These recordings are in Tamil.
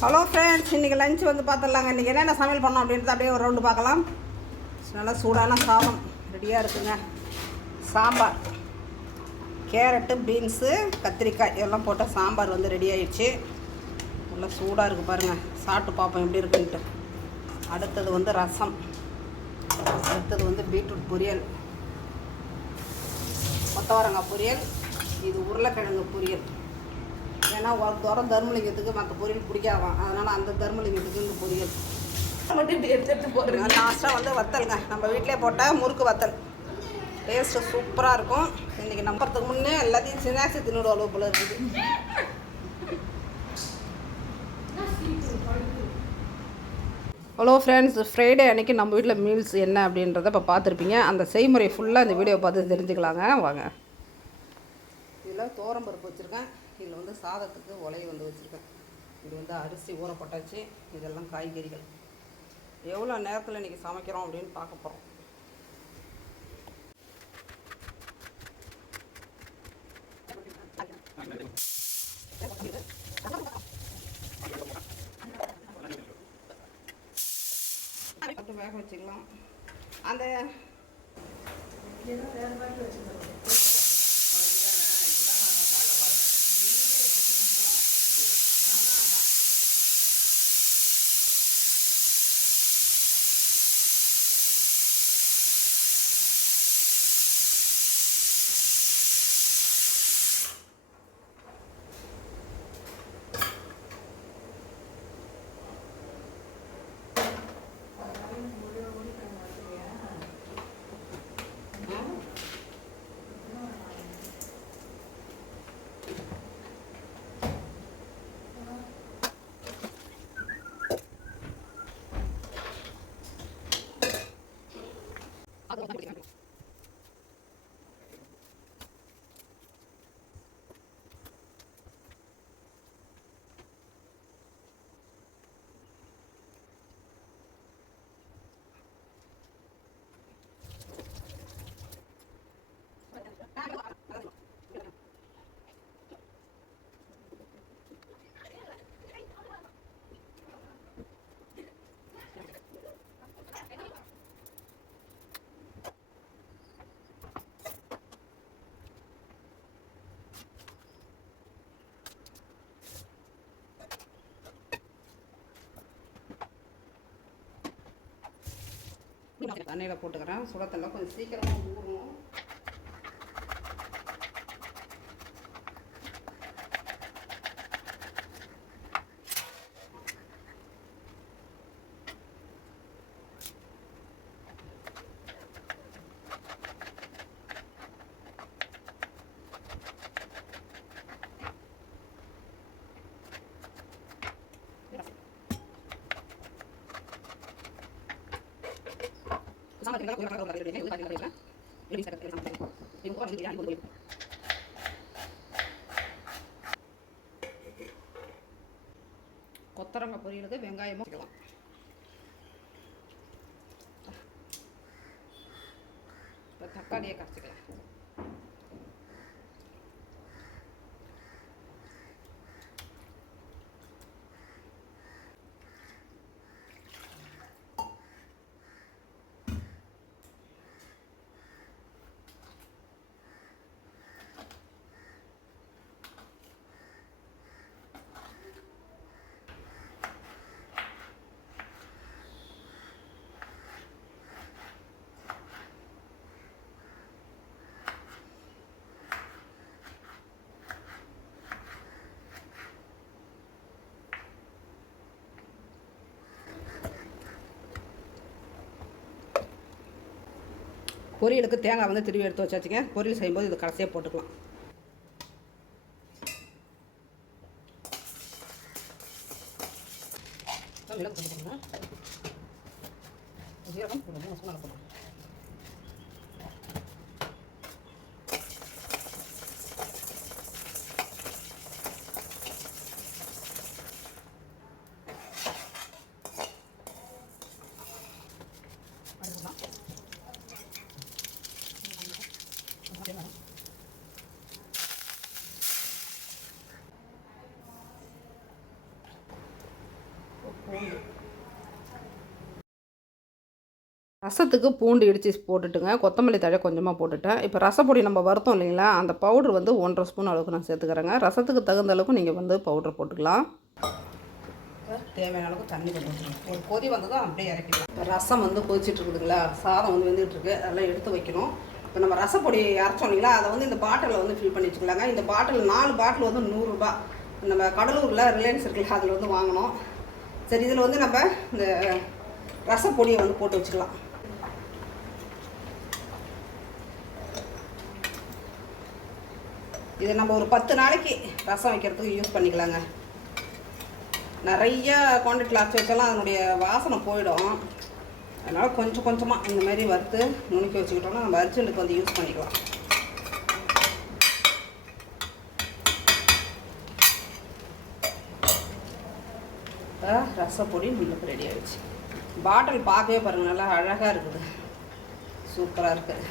ஹலோ ஃப்ரெண்ட்ஸ், இன்றைக்கி லஞ்ச் வந்து பார்த்துடலாங்க. இன்றைக்கி என்னென்ன சமையல் பண்ணோம் அப்படின்றது அப்படியே ஒரு ரவுண்டு பார்க்கலாம். நல்லா சூடான சாதம் ரெடியாக இருக்குங்க. சாம்பார், கேரட்டு, பீன்ஸு, கத்திரிக்காய் எல்லாம் போட்ட சாம்பார் வந்து ரெடி ஆகிடுச்சு. நல்லா சூடாக இருக்குது பாருங்கள். சாப்பிட்டு பார்ப்போம் எப்படி இருக்குன்ட்டு. அடுத்தது வந்து ரசம், அடுத்தது வந்து பீட்ரூட் பொரியல், கொத்தவரங்காய் பொரியல், இது உருளைக்கிழங்கு பொரியல். ஏன்னா ஒரு தூரம் தர்மலிங்கத்துக்கு மற்ற பொரியல் பிடிக்காதான், அதனால் அந்த தர்மலிங்கத்துக்கு இந்த பொரியல் மட்டும் இப்படி எடுத்து போடுறேங்க. லாஸ்ட்டாக வந்து வத்தலுங்க, நம்ம வீட்டிலே போட்டால் முறுக்கு வத்தல் டேஸ்ட்டு சூப்பராக இருக்கும். இன்றைக்கி நம்புறதுக்கு முன்னே எல்லாத்தையும் ஸ்நாக்ஸ் தின்னுடும் அளவு போல இருக்குது. ஹலோ ஃப்ரெண்ட்ஸ், ஃப்ரைடே அன்றைக்கி நம்ம வீட்டில் மீல்ஸ் என்ன அப்படின்றத இப்போ பார்த்துருப்பீங்க. அந்த செய்முறை ஃபுல்லாக இந்த வீடியோ பார்த்து தெரிஞ்சுக்கலாங்க. வாங்க. இதில் தோரம்பருப்பு வச்சுருக்கேன். இதில் வந்து சாதத்துக்கு உலையை வந்து வச்சுருக்கேன். இது வந்து அரிசி ஊறப்பட்டாச்சு. இதெல்லாம் காய்கறிகள். எவ்வளோ நேரத்தில் இன்றைக்கி சமைக்கிறோம் அப்படின்னு பார்க்க போகிறோம். வேக வச்சுக்கலாம். அந்த தண்ணியில் போட்டுக்கிறேன். சுடத்தெல்லாம் கொஞ்சம் சீக்கிரமாக ஊறணும். கொத்தரங்காய் பொரியலுக்கு வெங்காயமும் வைக்கலாம். இப்போ தக்காளியை கரைச்சிக்கலாம். பொரியலுக்கு தேங்காய் வந்து திருவி எடுத்து வச்சாச்சுங்க. பொரியல் செய்யும்போது இது கடைசியாக போட்டுக்கலாம். ஜீரகம் போடணும். பூண்டு, ரசத்துக்கு பூண்டு இடித்து போட்டுட்டுங்க, கொத்தமல்லி தழை கொஞ்சமாக போட்டுட்டேன். இப்போ ரசப்பொடி நம்ம வறுத்தோம் இல்லைங்களா, அந்த பவுட்ரு வந்து 1.5 ஸ்பூன் அளவுக்கு நான் சேர்த்துக்கிறேங்க. ரசத்துக்கு தகுந்த அளவுக்கு நீங்கள் வந்து பவுட்ரு போட்டுக்கலாம். தேவையான அளவுக்கு தண்ணி கொஞ்சம் ஒரு கொதி வந்ததும் அப்படியே இறக்கிடலாம். இப்போ ரசம் வந்து கொதிச்சுட்டு இருக்குதுங்களா, சாதம் வந்து வெந்துட்டுருக்கு, அதெல்லாம் எடுத்து வைக்கணும். இப்போ நம்ம ரசப்பொடி அரைச்சோம் இல்லைங்களா, அதை வந்து இந்த பாட்டிலில் வந்து ஃபில் பண்ணி வச்சுக்கலாங்க. இந்த பாட்டில் 4 பாட்டில் வந்து 100 ரூபா. நம்ம கடலூரில் ரிலையன்ஸ் இருக்குல்ல, அதில் வந்து வாங்கினோம். சரி, இதில் வந்து நம்ம இந்த ரசப்பொடியை வந்து போட்டு வச்சுக்கலாம். இதை நம்ம ஒரு 10 நாளைக்கு ரசம் வைக்கிறதுக்கு யூஸ் பண்ணிக்கலாங்க. நிறைய குவான்டிட்டியில் அரைச்சி வச்சாலும் அதனுடைய வாசனை போயிடும். அதனால் கொஞ்சம் கொஞ்சமாக இந்த மாதிரி வறுத்து நுணுக்கி வச்சுக்கிட்டோம்னா நம்ம அர்ஜென்ட்டுக்கு வந்து யூஸ் பண்ணிக்கலாம். ரசப்பொடி நம்மளுக்கு ரெடி ஆகிடுச்சு. பாட்டில் பார்க்கவே பாருங்கள், நல்லா அழகாக இருக்குது, சூப்பராக இருக்குது.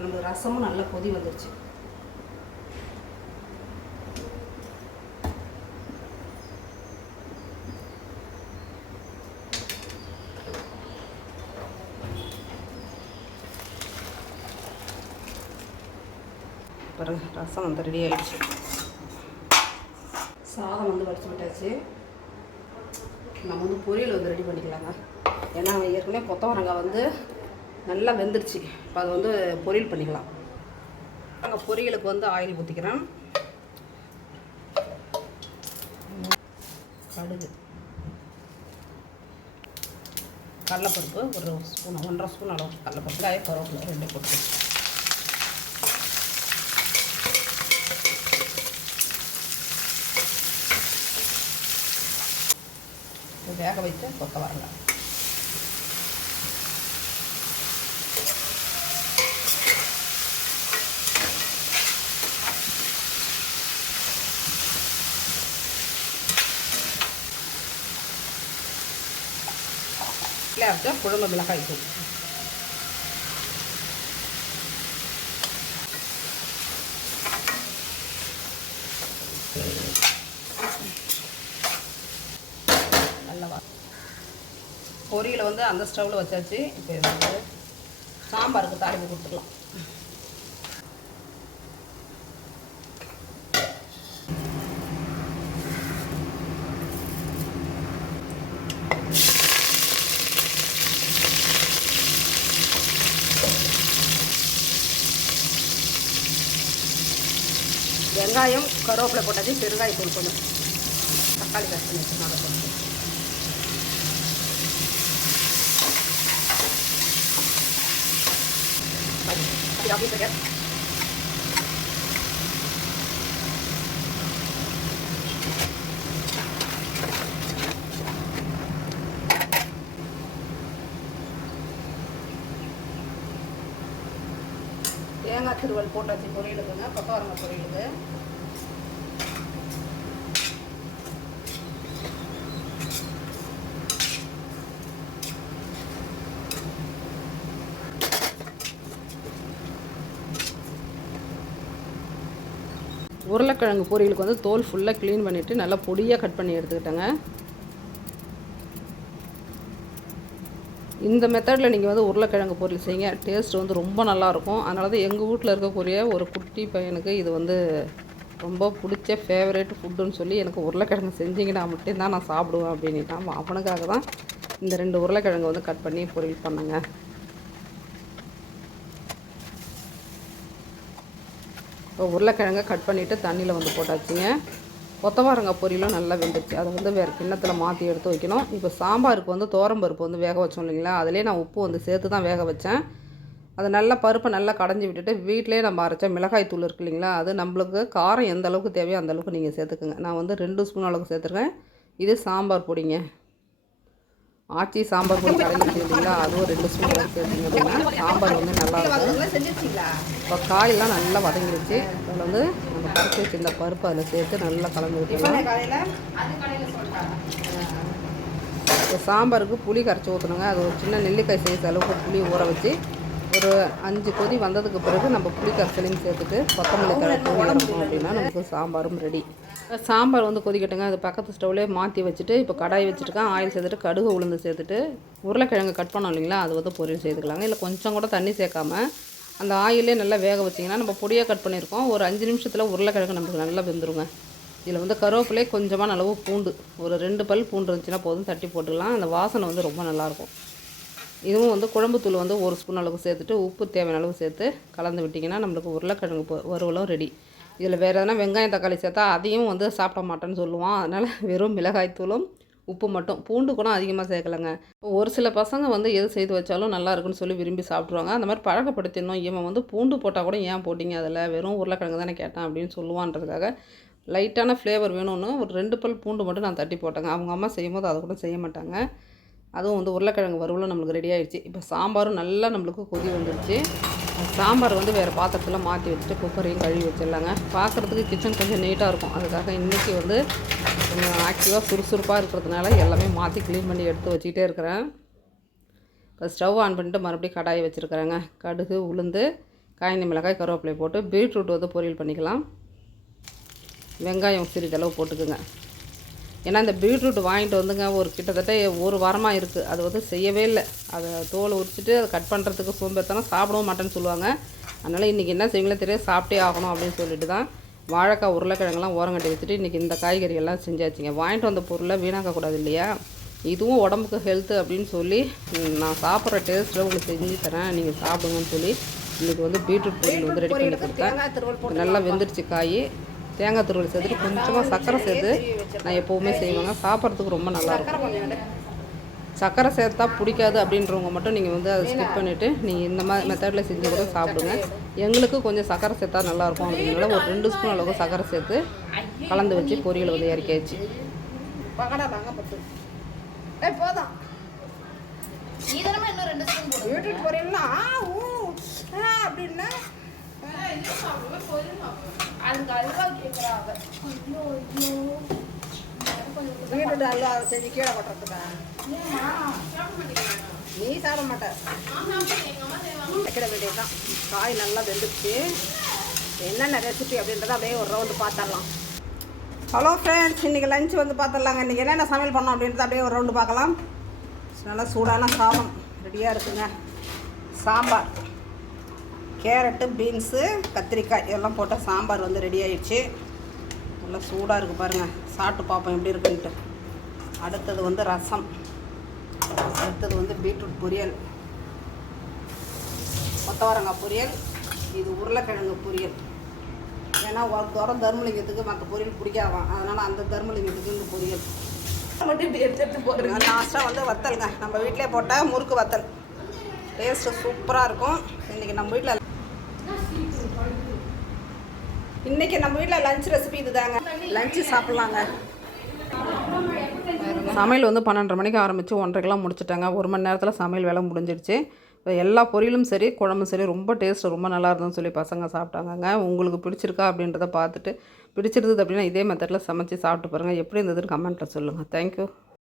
நம்ம ரசமும் நல்லா கொதி வந்துருச்சு. பாருங்க, ரசம் வந்து ரெடி ஆகிடுச்சு. சாதம் வந்து வடிச்சு விட்டாச்சு. நம்ம வந்து பொரியல் வந்து ரெடி பண்ணிக்கலாங்க. ஏன்னா ஏற்கனவே கொத்தவரங்காய் வந்து நல்லா வெந்துருச்சு. இப்போ அதை வந்து பொரியல் பண்ணிக்கலாம். நாங்கள் பொரியலுக்கு வந்து ஆயில் ஊற்றிக்கிறேன். கடுகு, கடலைப்பருப்பு ஒரு ஸ்பூன், 1.5 ஸ்பூன் அளவு கடலைப்பருப்பு, கருவேப்பிலை 2 போட்டு வேக வைத்து கொத்தவரங்காய். அரைச்சா குழம்பு மிளகாய் தூள், நல்லவா. பொரியலை வந்து அந்த ஸ்டவ்வில் வச்சாச்சு. இப்போ இது வந்து சாம்பாருக்கு தாளிப்பு கொடுத்துக்கலாம். வெங்காயம் கருவேப்பிலை போட்டாச்சு, பெருங்காயத்தூள் கொஞ்சம், தக்காளி கட் பண்ணி வச்சுக்கணும், அதை போட்டு தேங்காய் திருவல் போட்டாச்சு பொரியலுக்குங்க, கொத்தவரங்காய் பொரியலுக்கு. உருளைக்கிழங்கு பொரியலுக்கு வந்து தோல் ஃபுல்லாக க்ளீன் பண்ணிவிட்டு நல்லா பொடியாக கட் பண்ணி எடுத்துக்கிட்டேங்க. இந்த மெத்தடில் நீங்கள் வந்து உருளைக்கிழங்கு பொரியல் செய்யுங்க, டேஸ்ட் வந்து ரொம்ப நல்லாயிருக்கும். அதனால தான் எங்கள் வீட்டில் இருக்கக்கூடிய ஒரு குட்டி பையனுக்கு இது வந்து ரொம்ப பிடிச்ச ஃபேவரேட் ஃபுட்டுன்னு சொல்லி எனக்கு உருளைக்கிழங்கு செஞ்சிங்கன்னா மட்டும்தான் நான் சாப்பிடுவேன் அப்படின்ட்டான். அவனுக்காக தான் இந்த 2 உருளைக்கிழங்கு வந்து கட் பண்ணி பொரியல் பண்ணேங்க. இப்போ உருளைக்கிழங்கை கட் பண்ணிவிட்டு தண்ணியில் வந்து போட்டாச்சுங்க. கொத்தவரங்காய் பொரியலும் நல்லா வெந்துடுச்சு. அதை வந்து வேறு கிண்ணத்தில் மாற்றி எடுத்து வைக்கணும். இப்போ சாம்பாருக்கு வந்து துவரம்பருப்பு வந்து வேக வச்சோம் இல்லைங்களா, அதிலே நான் உப்பு வந்து சேர்த்து தான் வேக வச்சேன். அதை நல்லா பருப்பை நல்லா கடைஞ்சி விட்டுட்டு வீட்டிலே நம்ம அரைச்ச மிளகாய் தூள் இருக்கு இல்லைங்களா, அது நம்மளுக்கு காரம் எந்த அளவுக்கு தேவையோ அந்த அளவுக்கு நீங்கள் சேர்த்துக்குங்க. நான் வந்து 2 ஸ்பூன் அளவுக்கு சேர்த்துருக்கேன். இது சாம்பார் பொடிங்க, ஆச்சி சாம்பார் பொடி கடைஞ்சி இல்லைங்களா, அதுவும் 2 ஸ்பூன் அளவுக்கு சேர்த்துங்க அப்படின்னா சாம்பார் வந்து நல்லாயிருக்கும். இப்போ காயெல்லாம் நல்லா வதங்கிடுச்சு. அதில் வந்து நம்ம கரைச்சி வச்சு இந்த பருப்பு அதில் சேர்த்து நல்லா கலந்து விட்டுருலாம். இப்போ சாம்பாருக்கு புளி கரைச்சி ஊற்றணுங்க. அது ஒரு சின்ன நெல்லிக்காய் சைஸ் அளவுக்கு புளி ஊற வச்சு ஒரு 5 கொதி வந்ததுக்கு பிறகு நம்ம புளி கரைசலையும் சேர்த்துட்டு கொத்தமல்லி தழை தூவி இறக்கணும் அப்படின்னா நமக்கு சாம்பாரும் ரெடி. சாம்பார் வந்து கொதிக்கட்டுங்க. அது பக்கத்து ஸ்டவ்லேயே மாற்றி வச்சுட்டு இப்போ கடாய் வச்சுருக்கேன். ஆயில் சேர்த்துட்டு கடுகு உளுந்து சேர்த்துட்டு உருளைக்கிழங்கு கட் பண்ணோம் இல்லைங்களா, அது வந்து பொரியல் செய்துக்கலாங்க. இல்லை கொஞ்சம் கூட தண்ணி சேர்க்காம அந்த ஆயிலே நல்லா வேக வச்சிங்கன்னா நம்ம பொடியாக கட் பண்ணியிருக்கோம். ஒரு 5 நிமிஷத்தில் உருளைக்கிழங்கு நமக்கு நல்லா வெந்துருங்க. இதில் வந்து கருவேப்பிலை கொஞ்சமான அளவு பூண்டு, ஒரு 2 பல் பூண்டு இருந்துச்சுன்னா போதும், தட்டி போட்டுக்கலாம். அந்த வாசனை வந்து ரொம்ப நல்லாயிருக்கும். இதுவும் வந்து குழம்புத்தூள் வந்து 1 ஸ்பூன் அளவுக்கு சேர்த்துட்டு உப்பு தேவையான அளவு சேர்த்து கலந்து விட்டிங்கன்னா நம்மளுக்கு உருளைக்கிழங்கு வறுவலும் ரெடி. இதில் வேறு எதனா வெங்காயம் தக்காளி சேர்த்தா அதையும் வந்து சாப்பிட மாட்டேன்னு சொல்லுவான். அதனால் வெறும் மிளகாய்த்தூளும் உப்பு மட்டும், பூண்டு கூட அதிகமாக சேர்க்கலைங்க. ஒரு சில பசங்க வந்து எது செய்து வச்சாலும் நல்லா இருக்குன்னு சொல்லி விரும்பி சாப்பிட்ருவாங்க. அந்த மாதிரி பழக்கப்படுத்திடணும். இவன் வந்து பூண்டு போட்டால் கூட ஏன் போட்டிங்க அதில், வெறும் உருளைக்கிழங்கு தானே கேட்டான் அப்படின்னு சொல்லுவான்றதுக்காக லைட்டான ஃப்ளேவர் வேணும்னு ஒரு 2 பல் பூண்டு மட்டும் நான் தட்டி போட்டேங்க. அவங்க அம்மா செய்யும்போது அதை கூட செய்ய மாட்டாங்க. அதுவும் வந்து உருளைக்கிழங்கு வறுவலும் நம்மளுக்கு ரெடி ஆகிடுச்சு. இப்போ சாம்பாரும் நல்லா நம்மளுக்கு கொதி வந்துடுச்சு. சாம்பார் வந்து வேறு பாத்திரத்தில் மாற்றி வச்சுட்டு குக்கரையும் கழுவி வச்சிடலாங்க. பார்க்குறதுக்கு கிச்சன் கொஞ்சம் நீட்டாக இருக்கும். அதுக்காக இன்றைக்கி வந்து கொஞ்சம் ஆக்டிவாக சுறுசுறுப்பாக இருக்கிறதுனால எல்லாமே மாற்றி க்ளீன் பண்ணி எடுத்து வச்சுக்கிட்டே இருக்கிறேன். இப்போ ஸ்டவ் ஆன் பண்ணிட்டு மறுபடியும் கடாயை வச்சுருக்கிறேங்க. கடுகு உளுந்து காய்ந்த மிளகாய் கருவேப்பிலை போட்டு பீட்ரூட் வந்து பொரியல் பண்ணிக்கலாம். வெங்காயம் சிறிதளவு போட்டுக்குங்க. ஏன்னா இந்த பீட்ரூட் வாங்கிட்டு வந்துங்க ஒரு கிட்டத்தட்ட 1 வாரமாக இருக்குது. அது வந்து செய்யவே இல்லை. அதை தோலை உரிச்சிட்டு அதை கட் பண்ணுறதுக்கு சோம்பேறித்தனம், சாப்பிடவும் மாட்டேன்னு சொல்லுவாங்க. அதனால் இன்றைக்கி என்ன செய்வீங்களோ தெரியாது, சாப்பிட்டே ஆகணும் அப்படின்னு சொல்லிட்டு தான் வாழைக்காய் உருளைக்கிழங்கெல்லாம் ஓரங்கட்டி வச்சுட்டு இன்றைக்கி இந்த காய்கறி எல்லாம் செஞ்சாச்சுங்க. வாங்கிட்டு வந்த பொருளை வீணாக்கக்கூடாது இல்லையா, இதுவும் உடம்புக்கு ஹெல்த்து அப்படின்னு சொல்லி நான் சாப்பிட்ற டேஸ்ட்டில் உங்களுக்கு செஞ்சு தரேன், நீங்கள் சாப்பிடுங்கன்னு சொல்லி இன்றைக்கி வந்து பீட்ரூட் பொரியல் வந்து ரெடி பண்ணி கொடுத்தேன். நல்லா வெந்துருச்சு காய். தேங்காய் துருவல் சேர்த்துட்டு கொஞ்சமாக சர்க்கரை சேர்த்து நான் எப்போவுமே செய்வேங்க. சாப்பிட்றதுக்கு ரொம்ப நல்லாயிருக்கும். சர்க்கரை சேர்த்தா பிடிக்காது அப்படின்றவங்க மட்டும் நீங்கள் வந்து அதை ஸ்கிப் பண்ணிவிட்டு நீங்கள் இந்த மாதிரி மெத்தடில் செஞ்சு கூட சாப்பிடுங்க. எங்களுக்கு கொஞ்சம் சர்க்கரை சேர்த்தா நல்லாயிருக்கும் அப்படின்னால ஒரு 2 ஸ்பூன் அளவுக்கு சர்க்கரை சேர்த்து கலந்து வச்சு பொரியல் வந்து இறக்கியாச்சு. போதும் பீட்ரூட் பொரியல்னா அப்படின்னா பீட்ரூட் அல்வா செஞ்சு கீழே கொட்டுறதுக்கா நீ சாப்பிட மாட்டேன். வைக்கிற வேண்டியதுதான். காய் நல்லா வெந்துடுச்சு. என்னென்ன ரெசிபி அப்படின்றத அப்படியே ஒரு ரவுண்டு பார்த்துடலாம். ஹலோ ஃப்ரெண்ட்ஸ், இன்றைக்கி லஞ்ச் வந்து பார்த்துடலாங்க. இன்றைக்கி என்னென்ன சமையல் பண்ணோம் அப்படின்றத அப்படியே ஒரு ரவுண்டு பார்க்கலாம். நல்லா சூடான சாதம் ரெடியாக இருக்குங்க. சாம்பார், கேரட்டு, பீன்ஸு, கத்திரிக்காய் எல்லாம் போட்ட சாம்பார் வந்து ரெடி ஆகிடுச்சு. நல்லா சூடாக இருக்குது பாருங்கள். சாப்பிட்டு பார்ப்போம் எப்படி இருக்குன்ட்டு. அடுத்தது வந்து ரசம், அடுத்தது வந்து பீட்ரூட் பொரியல், கொத்தவரங்காய் பொரியல், இது உருளைக்கிழங்கு பொரியல். ஏன்னா ஒரு தூரம் தர்மலிங்கத்துக்கு மற்ற பொரியல் பிடிக்காதான், அதனால் அந்த தர்மலிங்கத்துக்கு இந்த பொரியல் மட்டும் இப்படி எடுத்து போடுறேங்க. லாஸ்ட்டாக வந்து வத்தலுங்க, நம்ம வீட்டிலே போட்டால் முறுக்கு வத்தல் டேஸ்ட்டு சூப்பராக இருக்கும். இன்றைக்கி நம்ம வீட்டில் லஞ்ச் ரெசிபி இது தாங்க. லஞ்சு சாப்பிட்லாங்க. சமையல் வந்து 12:30 மணிக்கு ஆரம்பித்து 1:30க்கெலாம் முடிச்சுட்டாங்க. 1 மணி நேரத்தில் சமையல் வேலை முடிஞ்சிடுச்சு. எல்லா பொரியலும் சரி குழம்பும் சரி ரொம்ப டேஸ்ட்டு ரொம்ப நல்லா இருந்ததுன்னு சொல்லி பசங்க சாப்பிட்டாங்க. உங்களுக்கு பிடிச்சிருக்கா அப்படின்றத பார்த்துட்டு பிடிச்சிருந்தது அப்படின்னா இதே மெத்தடில் சமைச்சு சாப்பிட்டு பாருங்கள். எப்படி இருந்ததுன்னு கமெண்ட்டில் சொல்லுங்கள். தேங்க்யூ.